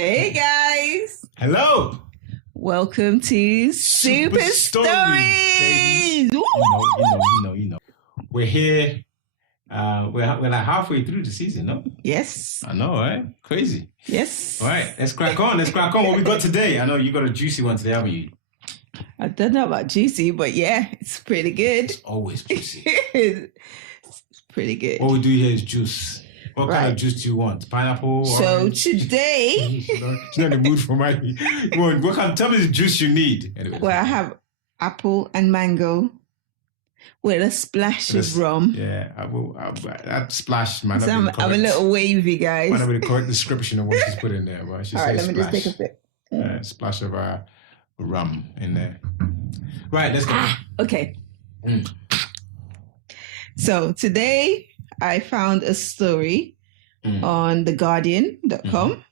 Hey guys! Hello! Welcome to Super Stories! You know. We're here. We're like halfway through the season, no? Yes. I know, right? Crazy. Yes. All right, let's crack on. What we got today? I know you got a juicy one today, haven't you? I don't know about juicy, but yeah, it's pretty good. It's always juicy. It's pretty good. What we do here is juice. What kind of juice do you want? Pineapple? So orange? today... She's not in the mood for my... Tell me the juice you need. Anyways. Well, I have apple and mango with a splash of rum. Yeah, that splash might not be correct. I'm a little wavy, guys. Might not be the correct description of what she's put in there. But she All right, says let me just take a sip. Splash of rum in there. Right, let's go. Okay. So today I found a story on theguardian.com.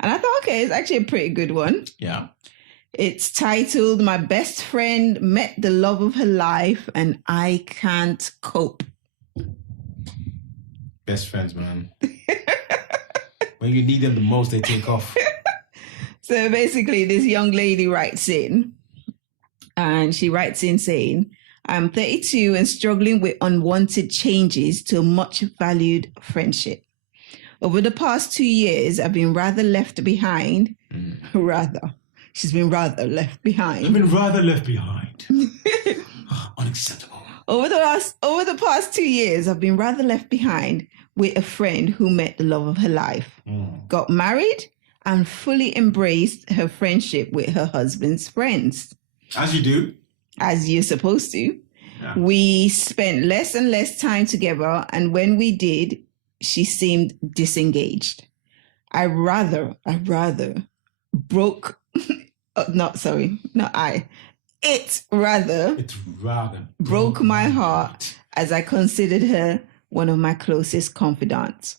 And I thought, okay, it's actually a pretty good one. Yeah. It's titled, My Best Friend Met the Love of Her Life and I Can't Cope. Best friends, man. When you need them the most, they take off. So basically, this young lady writes in, and she writes in saying, I'm 32 and struggling with unwanted changes to a much valued friendship. Over the past 2 years, I've been rather left behind. She's been rather left behind. I've been rather left behind. Unacceptable. Over the past 2 years, I've been rather left behind with a friend who met the love of her life, got married, and fully embraced her friendship with her husband's friends. As you do. As you're supposed to. Yeah. We spent less and less time together, and when we did, she seemed disengaged. It rather broke my heart as I considered her one of my closest confidants.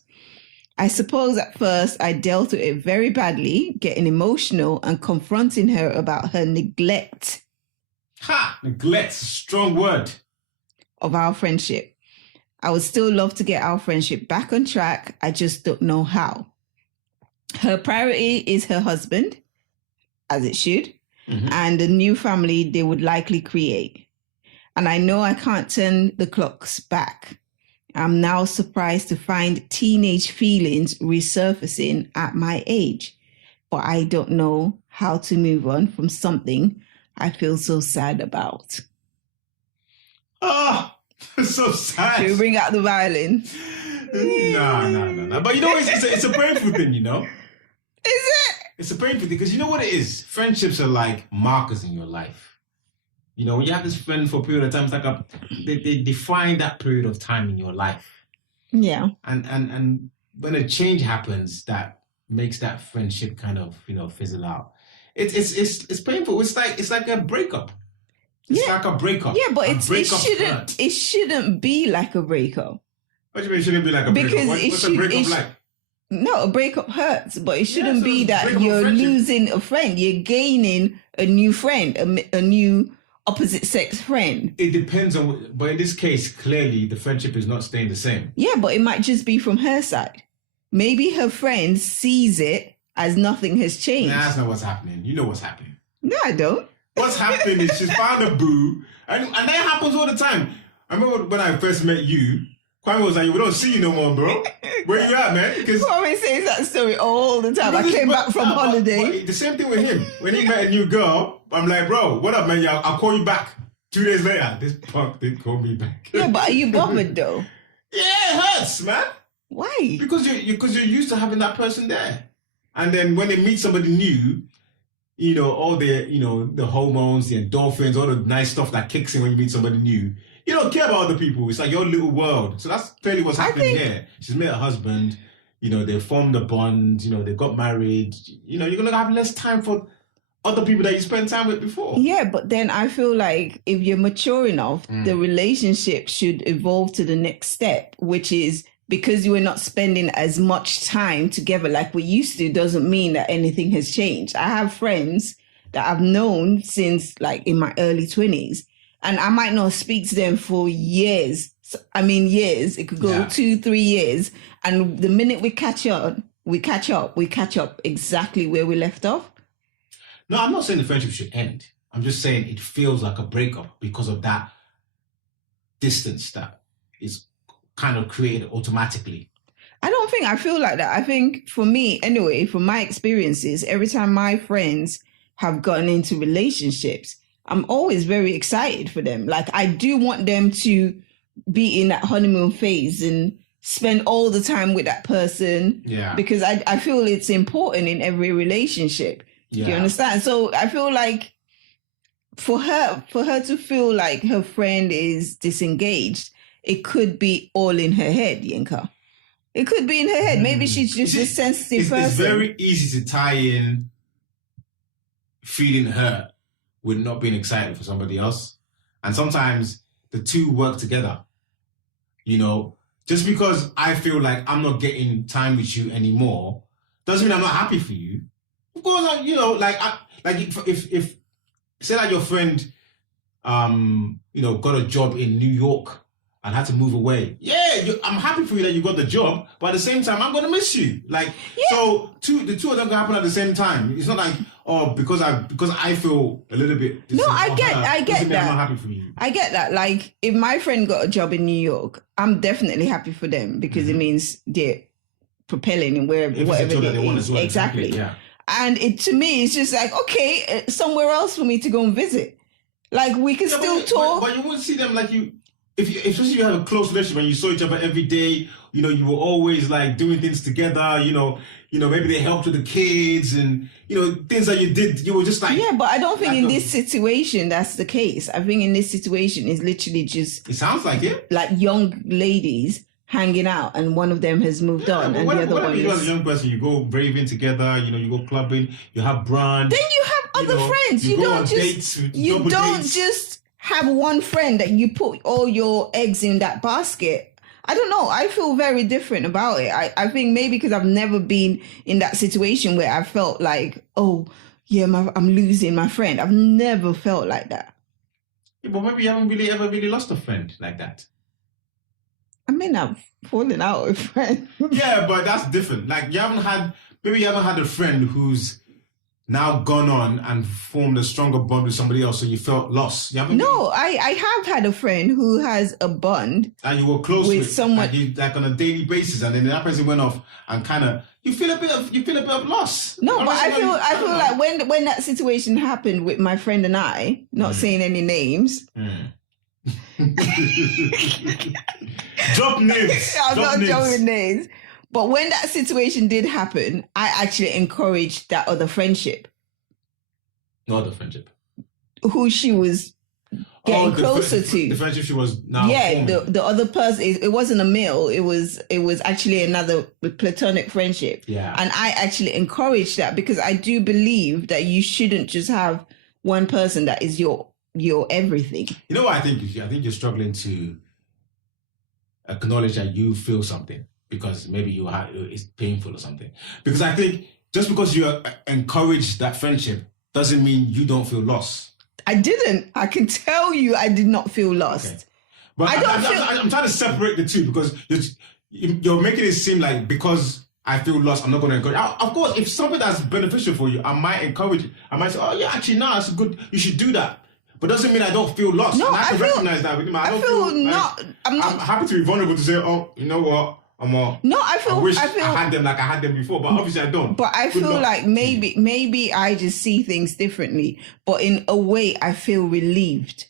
I suppose at first I dealt with it very badly, getting emotional and confronting her about her neglect. Neglect's a strong word. Of our friendship. I would still love to get our friendship back on track. I just don't know how. Her priority is her husband, as it should, and the new family they would likely create. And I know I can't turn the clocks back. I'm now surprised to find teenage feelings resurfacing at my age, but I don't know how to move on from something I feel so sad about. Oh, so sad. Should we bring out the violin? No. But you know, it's a painful thing, you know? Is it? It's a painful thing because you know what it is? Friendships are like markers in your life. You know, when you have this friend for a period of time, it's like they define that period of time in your life. Yeah. And when a change happens, that makes that friendship kind of, fizzle out. It's painful. It's like a breakup. It's like a breakup. Yeah, but it shouldn't be like a breakup. What do you mean it shouldn't be like a breakup? Because what's a breakup like? No, a breakup hurts, but it shouldn't be that you're losing a friend. You're gaining a new friend, a new opposite sex friend. It depends on, but in this case, clearly the friendship is not staying the same. Yeah, but it might just be from her side. Maybe her friend sees it as nothing has changed. Nah, that's not what's happening. You know what's happening. No, I don't. What's happening is she's found a boo, and that happens all the time. I remember when I first met you, Kwame was like, we don't see you no more, bro. Where you at, man? Kwame says that story all the time. I came back from holiday. But the same thing with him. When he met a new girl, I'm like, bro, what up, man? Yeah, I'll call you back. 2 days later, this punk didn't call me back. Yeah, but are you bothered though? Yeah, it hurts, man. Why? Because you're used to having that person there. And then when they meet somebody new, all the hormones, the endorphins, all the nice stuff that kicks in when you meet somebody new. You don't care about other people. It's like your little world. So that's clearly what's happening here. She's met a husband. They formed a bond. They got married. You're going to have less time for other people that you spent time with before. Yeah, but then I feel like if you're mature enough, the relationship should evolve to the next step, which is because you were not spending as much time together like we used to, doesn't mean that anything has changed. I have friends that I've known since like in my early 20s, and I might not speak to them for years. Years. It could go 2-3 years. And the minute we catch up, we catch up exactly where we left off. No, I'm not saying the friendship should end. I'm just saying it feels like a breakup because of that distance that is kind of created automatically. I feel like that. I think for me, anyway, from my experiences, every time my friends have gotten into relationships, I'm always very excited for them. Like, I do want them to be in that honeymoon phase and spend all the time with that person. Yeah. Because I feel it's important in every relationship. Yeah. Do you understand? So I feel like for her to feel like her friend is disengaged, it could be all in her head, Yinka. It could be in her head. Maybe she's just a sensitive person. It's very easy to tie in feeling hurt with not being excited for somebody else. And sometimes the two work together. You know, just because I feel like I'm not getting time with you anymore doesn't mean I'm not happy for you. Of course, you know, if say that your friend, you know, got a job in New York and had to move away. Yeah, I'm happy for you that you got the job, but at the same time, I'm gonna miss you. Like, so the two of them can happen at the same time. It's not like, oh, because I feel a little bit. No, I get that. I'm not happy for you. I get that. Like, if my friend got a job in New York, I'm definitely happy for them because it means they're propelling in whatever they want as well. Exactly. Yeah. And to me, it's just like, okay, somewhere else for me to go and visit. Like, we can still talk. But you won't see them like you. Especially if you have a close relationship and you saw each other every day, you know, you were always like doing things together, you know, maybe they helped with the kids and, you know, things that you did, you were just like... Yeah, but I don't think in this situation that's the case. I think in this situation it's literally just... It sounds like it. Like young ladies hanging out and one of them has moved on and the other one you is... as a young person, you go raving together, you know, you go clubbing, you have brunch. Then you have other friends. You don't just have one friend that you put all your eggs in that basket. I don't know. I feel very different about it. I think maybe because I've never been in that situation where I felt like, oh, yeah, I'm losing my friend. I've never felt like that. Yeah, but maybe you haven't ever really lost a friend like that. I mean, I've fallen out with friends. Yeah, but that's different. Like, you haven't had a friend who's now gone on and formed a stronger bond with somebody else, so you felt lost. I have had a friend who has a bond and you were close with someone, like on a daily basis, and then that person went off, and kind of you feel a bit of loss. No, but I feel like when that situation happened with my friend and I, not saying any names. Drop names. I'm not dropping names. But when that situation did happen, I actually encouraged that other friendship. No other friendship. Who she was getting closer to. The friendship she was now. Yeah, the other person. It wasn't a male. It was actually another platonic friendship. Yeah. And I actually encouraged that because I do believe that you shouldn't just have one person that is your everything. You know what I think? I think you're struggling to acknowledge that you feel something. Because maybe it's painful or something. Because I think just because you encourage that friendship doesn't mean you don't feel lost. I didn't. I can tell you I did not feel lost. Okay. But I'm trying to separate the two because you're making it seem like because I feel lost, I'm not going to encourage. Of course, if something that's beneficial for you, I might encourage it. I might say, oh yeah, actually, no, that's good. You should do that. But doesn't mean I don't feel lost. No, and I recognize that. I'm happy to be vulnerable to say, oh, you know what? I wish I had them like I had them before, but obviously I don't. But I feel like maybe I just see things differently. But in a way, I feel relieved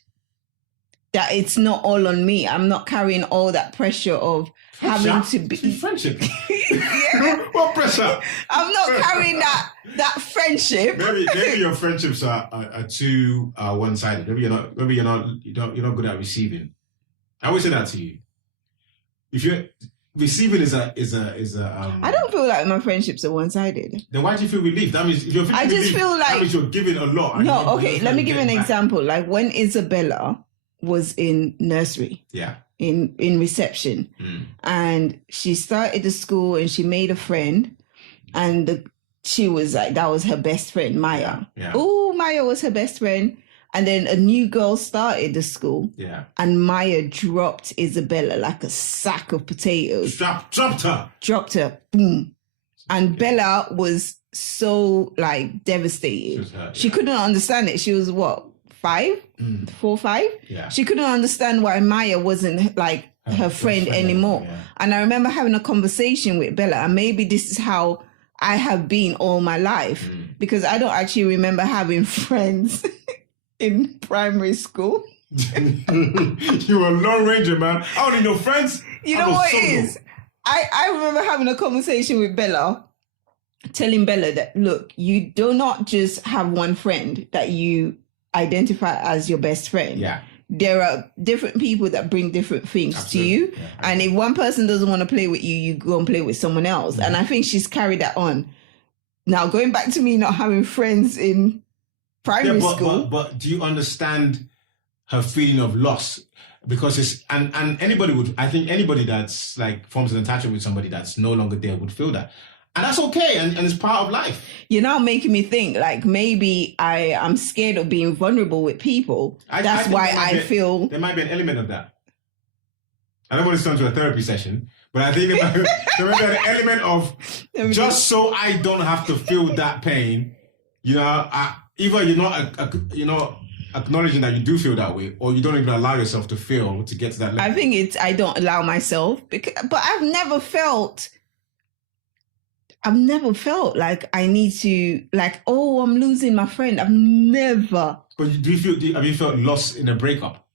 that it's not all on me. I'm not carrying all that pressure of having to be friendship. Yeah. What pressure? I'm not carrying that friendship. Maybe your friendships are too one-sided. Maybe you're not good at receiving. I always say that to you. If you're receiving is a. I don't feel like my friendships are one-sided. Then why do you feel relieved? That means if you're feeling relieved, feel like that means you're giving a lot. No, okay. Let me give you an example. Like when Isabella was in nursery, in reception, and she started the school and she made a friend, and she was like that was her best friend, Maya. Yeah. Oh, Maya was her best friend. And then a new girl started the school. Yeah. And Maya dropped Isabella like a sack of potatoes. Dropped her. Dropped her. Boom. And Bella was so like devastated. She couldn't understand it. She was what, 5? 4, 5? Yeah. She couldn't understand why Maya wasn't like her friend anymore. Yeah. And I remember having a conversation with Bella, and maybe this is how I have been all my life, because I don't actually remember having friends in primary school. You were a lone ranger, man. I don't need no friends. You know what it is? I remember having a conversation with Bella, telling Bella that, look, you do not just have one friend that you identify as your best friend. Yeah. There are different people that bring different things to you. Yeah. And if one person doesn't want to play with you, you go and play with someone else. And I think she's carried that on. Now, going back to me not having friends in primary school. But do you understand her feeling of loss? Because it's, and anybody would, I think anybody that's like forms an attachment with somebody that's no longer there would feel that. And that's okay, and it's part of life. You're now making me think, like, maybe I am scared of being vulnerable with people. That's why I feel... There might be an element of that. I don't want to turn to a therapy session, but I think there might be an element of, just so I don't have to feel that pain, you know, either you're not acknowledging that you do feel that way, or you don't even allow yourself to feel to get to that level. I think it's, I don't allow myself, but I've never felt like I need to, like, oh, I'm losing my friend. I've never. But have you felt lost in a breakup?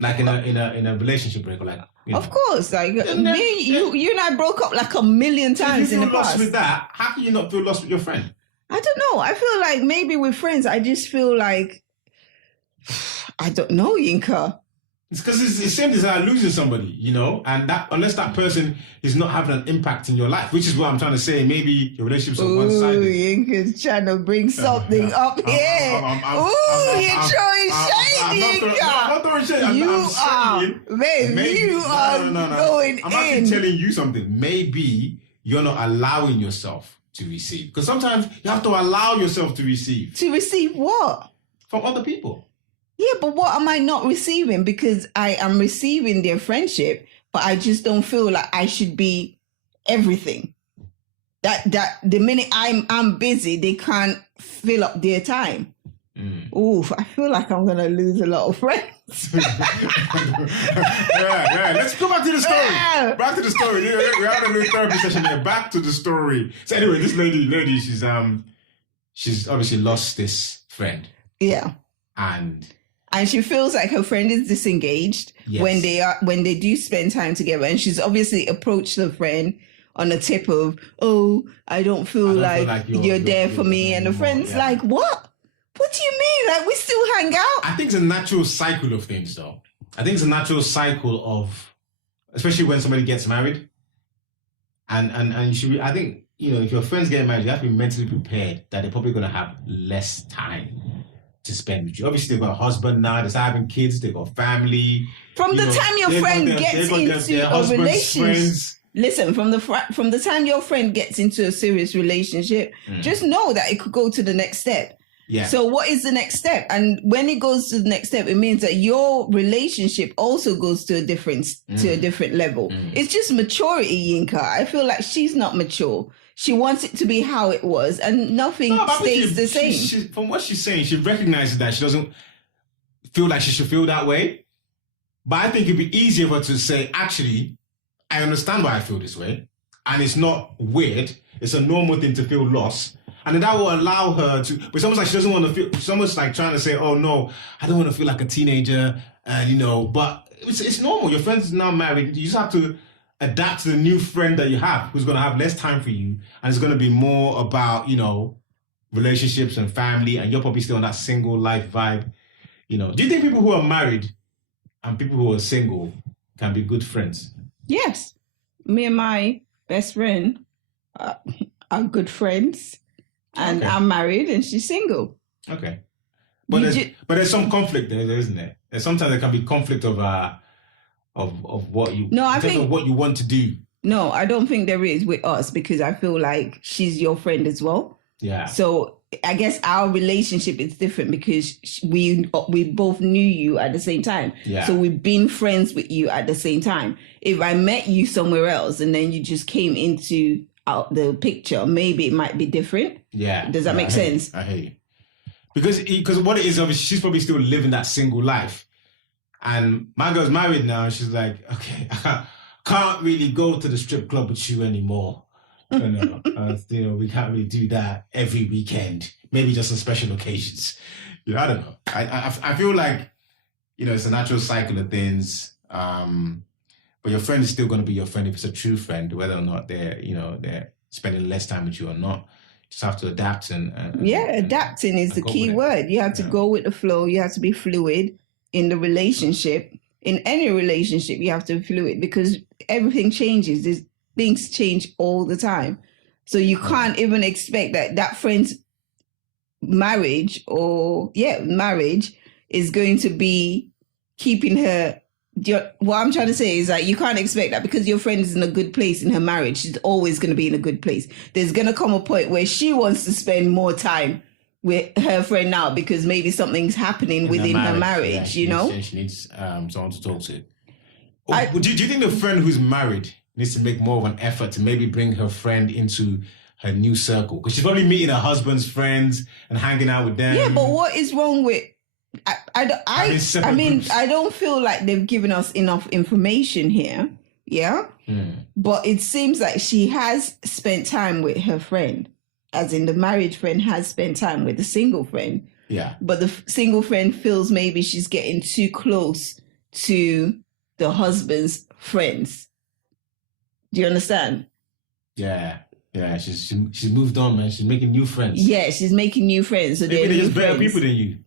Like in a relationship breakup, like. You know. Of course, like you and I broke up like a million times in the past. If you feel lost with that, how can you not feel lost with your friend? I don't know. I feel like maybe with friends, I just feel like, I don't know, Yinka. It's because it's the same as losing somebody, you know, and that unless that person is not having an impact in your life, which is what I'm trying to say. Maybe your relationship's on one side. Ooh, Yinka's trying to bring something up here. You're throwing shade, Yinka. I'm not throwing shade. You are going in. I'm actually telling you something. Maybe you're not allowing yourself to receive, because sometimes you have to allow yourself to receive. To receive what? From other people. Yeah, but what am I not receiving? Because I am receiving their friendship, but I just don't feel like I should be everything. That the minute I'm busy, they can't fill up their time. Oof, I feel like I'm gonna lose a lot of friends. yeah. Let's go back to the story. Yeah. Back to the story. We're having a little therapy session here. Back to the story. So anyway, this lady, she's obviously lost this friend. Yeah. And she feels like her friend is disengaged when they do spend time together. And she's obviously approached the friend on a tip of, oh, I don't feel like you're there for me. And the friend's like, what? What do you mean? Like, we still hang out? I think it's a natural cycle of things, though. I think it's a natural cycle of, especially when somebody gets married. And you should be, I think, you know, if your friends get married, you have to be mentally prepared that they're probably going to have less time to spend with you. Obviously, they've got a husband now, they're having kids, they've got family. From the time your friend gets into a relationship, listen, from the time your friend gets into a serious relationship, just know that it could go to the next step. Yeah. So what is the next step? And when it goes to the next step, it means that your relationship also goes to a different level. It's just maturity, Yinka. I feel like she's not mature. She wants it to be how it was, and nothing stays the same. From what she's saying, she recognizes that she doesn't feel like she should feel that way. But I think it'd be easier for her to say, actually, I understand why I feel this way. And it's not weird. It's a normal thing to feel lost. And then that will allow her to, but it's almost like she doesn't want to feel, it's almost like trying to say, oh no, I don't want to feel like a teenager. And you know, but it's normal. Your friend's now married. You just have to adapt to the new friend that you have, who's going to have less time for you. And it's going to be more about, you know, relationships and family. And you're probably still on that single life vibe. You know, do you think people who are married and people who are single can be good friends? Yes. Me and my best friend are good friends. And I'm married and she's single. Okay. But there's some conflict there, isn't there? Sometimes there can be conflict of what you of what you want to do. No, I don't think there is with us, because I feel like she's your friend as well. Yeah. So I guess our relationship is different because we both knew you at the same time. Yeah. So we've been friends with you at the same time. If I met you somewhere else and then you just came into out the picture, maybe it might be different. Yeah. Does that make sense? I hear you. Because what it is, obviously, she's probably still living that single life. And my girl's married now. She's like, okay, I can't really go to the strip club with you anymore. We can't really do that every weekend. Maybe just on special occasions. I don't know. I feel like, it's a natural cycle of things. But your friend is still going to be your friend if it's a true friend, whether or not they're spending less time with you or not. Just have to adapt adapting is the key word. You have to go with the flow. You have to be fluid in the relationship. In any relationship, you have to be fluid because everything changes. Things change all the time. So you can't even expect that friend's marriage is going to be keeping her. What I'm trying to say is that you can't expect that because your friend is in a good place in her marriage. She's always going to be in a good place. There's going to come a point where she wants to spend more time with her friend now because maybe something's happening within her marriage, She needs someone to talk to. Do you think the friend who's married needs to make more of an effort to maybe bring her friend into her new circle? Because she's probably meeting her husband's friends and hanging out with them. Yeah, but what is wrong with... I don't feel like they've given us enough information here. Yeah. But it seems like she has spent time with her friend, as in the married friend has spent time with the single friend. Yeah. But the single friend feels maybe she's getting too close to the husband's friends. Do you understand? Yeah. Yeah, she's moved on, man. She's making new friends. Yeah, she's making new friends. So maybe they're just better people than you.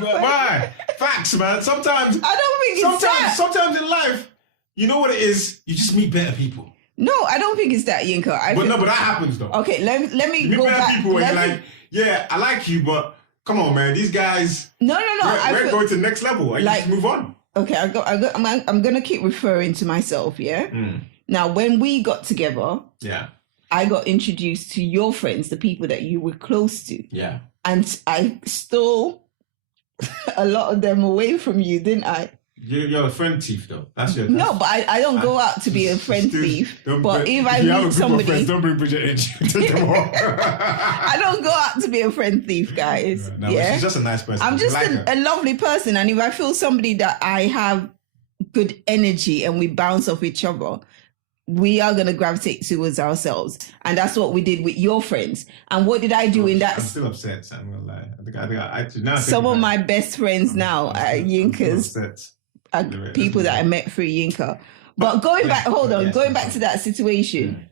Why? Facts, man. Sometimes I don't think it's that. Sometimes in life, you know what it is? You just meet better people. No, I don't think it's that, Yinka. But that happens though. Okay, let me you go meet better back. People and you're like, yeah, I like you, but come on, man, these guys. No. We're going to the next level. And you just move on. Okay, I'm gonna keep referring to myself. Yeah. Now, when we got together, I got introduced to your friends, the people that you were close to. Yeah. And I stole a lot of them away from you, didn't I? You're a friend thief, though. No, but I don't go out to be a friend thief. But if I meet somebody, friends, don't bring Bridget in. Take them all. I don't go out to be a friend thief, guys. No, she's just a nice person. I'm just a lovely person, and if I feel somebody that I have good energy and we bounce off each other, we are going to gravitate towards ourselves. And that's what we did with your friends. And what did I do in that? I'm still upset, so I'm going to lie. I think I actually now some of my best friends now are Yinka's, are people that I met through Yinka. But going back to that situation,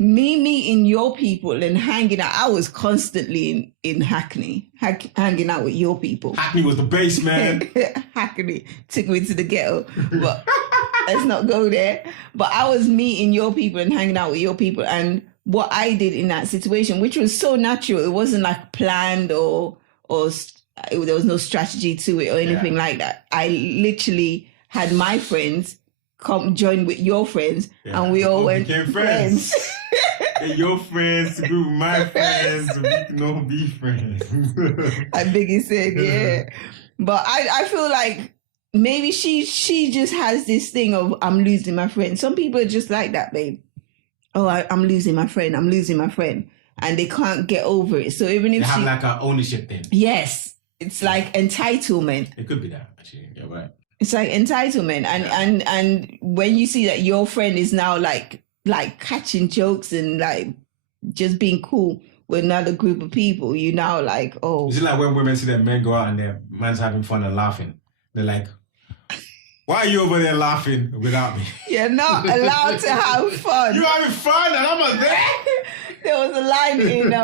me meeting your people and hanging out, I was constantly in Hackney, hanging out with your people. Hackney was the base, man. Hackney took me to the ghetto, but let's not go there. But I was meeting your people and hanging out with your people. And what I did in that situation, which was so natural, it wasn't like planned or there was no strategy to it or anything like that. I literally had my friends come join with your friends, and we all went became friends. And your friends to group my friends, so we can all be friends. I Biggie said, yeah. But I feel like maybe she just has this thing of I'm losing my friend. Some people are just like that, babe. Oh, I'm losing my friend. I'm losing my friend, and they can't get over it. So even if they have like an ownership thing. Yes, it's like entitlement. It could be that. Actually, you're right. It's like entitlement, and when you see that your friend is now like catching jokes and like just being cool with another group of people, you now like, oh. Is it like when women see their men go out and their man's having fun and laughing? They're like, why are you over there laughing without me? You're not allowed to have fun. You having fun and I'm not there? There was a line in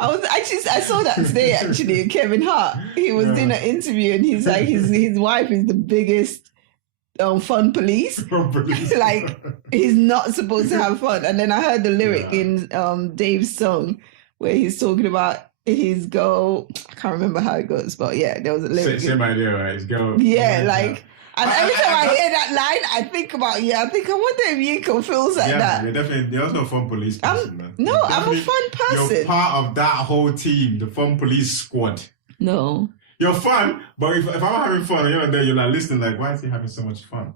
I saw that today actually in Kevin Hart. He was doing an interview and he's like his wife is the biggest fun police. Like he's not supposed to have fun. And then I heard the lyric in Dave's song where he's talking about his girl. I can't remember how it goes, but yeah, there was a lyric. Same idea, right? His girl. Yeah, like. And every time I hear that line, I think about, I wonder if Yinka feels like that. You're definitely, you're also a fun police person, man. No, I'm a fun person. You're part of that whole team, the fun police squad. No. You're fun, but if I'm having fun and you're not there, you're like listening, like, why is he having so much fun?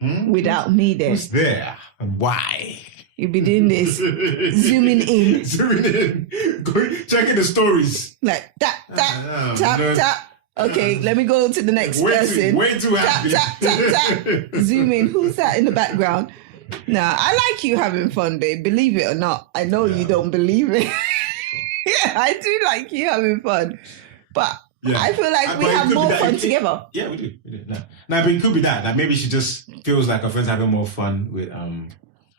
without me there. Who's there and why? You'll be doing this, zooming in. Zooming in. Checking the stories. Like, tap, tap. Okay, let me go to the next person. Way too happy. Tap. Zoom in. Who's that in the background? Nah, I like you having fun, babe. Believe it or not. I know you don't believe it. Yeah, I do like you having fun. But I feel like we have more fun together. Yeah, we do. Now, but it could be that. Like maybe she just feels like her friends having more fun with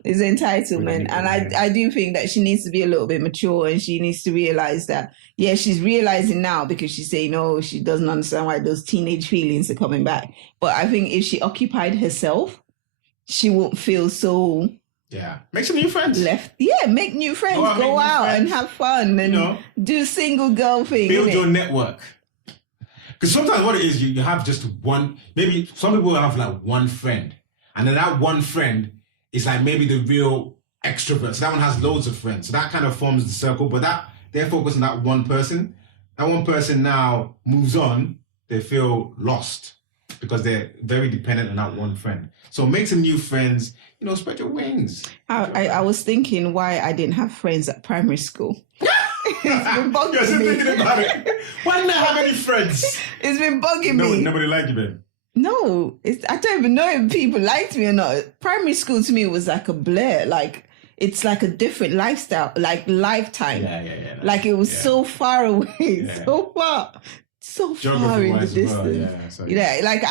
It's entitlement. And I do think that she needs to be a little bit mature, and she needs to realize that, she's realizing now because she's saying, she doesn't understand why those teenage feelings are coming back. But I think if she occupied herself, she won't feel so... Yeah. Make some new friends. Make new friends. Go out and have fun and do single girl thing. Build your network. Because sometimes what it is, you have just one... Maybe some people have like one friend. And then that one friend is like maybe the real extrovert. So that one has loads of friends. So that kind of forms the circle. But they're focused on that one person. That one person now moves on. They feel lost because they're very dependent on that one friend. So make some new friends. Spread your wings. I was thinking why I didn't have friends at primary school. It's been bugging me. Thinking about it. Why didn't I have any friends? It's been bugging me. Nobody liked you, babe. No, I don't even know if people liked me or not. Primary school to me was like a blur. Like, it's like a different lifestyle, like lifetime. Yeah. Like it was so far away, so far in the distance. Like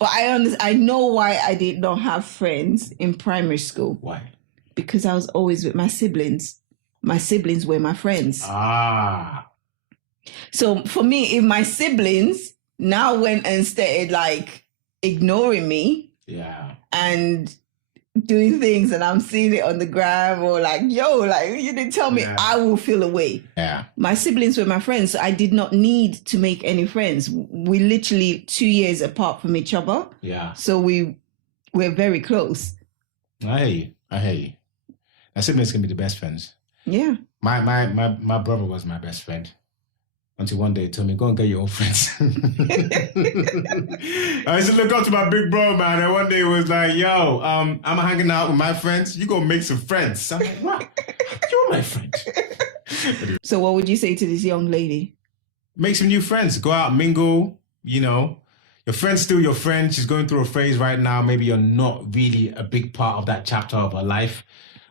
I know why I did not have friends in primary school. Why? Because I was always with my siblings. My siblings were my friends. So for me, if my siblings now went and started like ignoring me and doing things, and I'm seeing it on the gram, or like, you didn't tell me, I will feel away. My siblings were my friends, so I did not need to make any friends. We literally 2 years apart from each other. So we're very close. I hear you. My siblings can be the best friends. Yeah. My brother was my best friend. Until one day he told me, go and get your own friends. I used to look up to my big bro, man. And one day he was like, yo, I'm hanging out with my friends. You go make some friends. I'm like, what? You're my friend. So what would you say to this young lady? Make some new friends. Go out, mingle, Your friend's still your friend. She's going through a phase right now. Maybe you're not really a big part of that chapter of her life.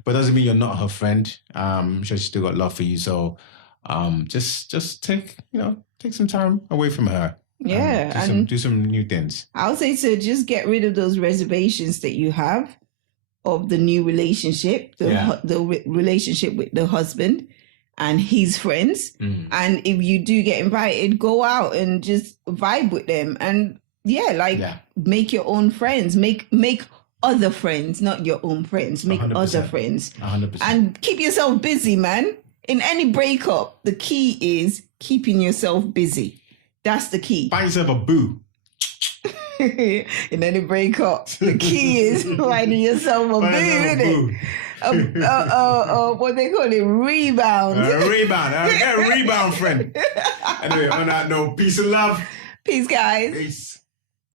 But doesn't mean you're not her friend. I'm sure she's still got love for you. So... just take some time away from her. Do some new things. I would say to just get rid of those reservations that you have of the new relationship, the relationship with the husband and his friends. And if you do get invited, go out and just vibe with them. And make your own friends. Make other friends, not your own friends. Make 100%. Other friends. 100%. And keep yourself busy, man. In any breakup, the key is keeping yourself busy. That's the key. Find yourself a boo. In any breakup, the key is finding yourself a boo, isn't it? What they call it, rebound. Rebound. Get a rebound friend. Anyway, on that note, peace and love. Peace, guys. Peace.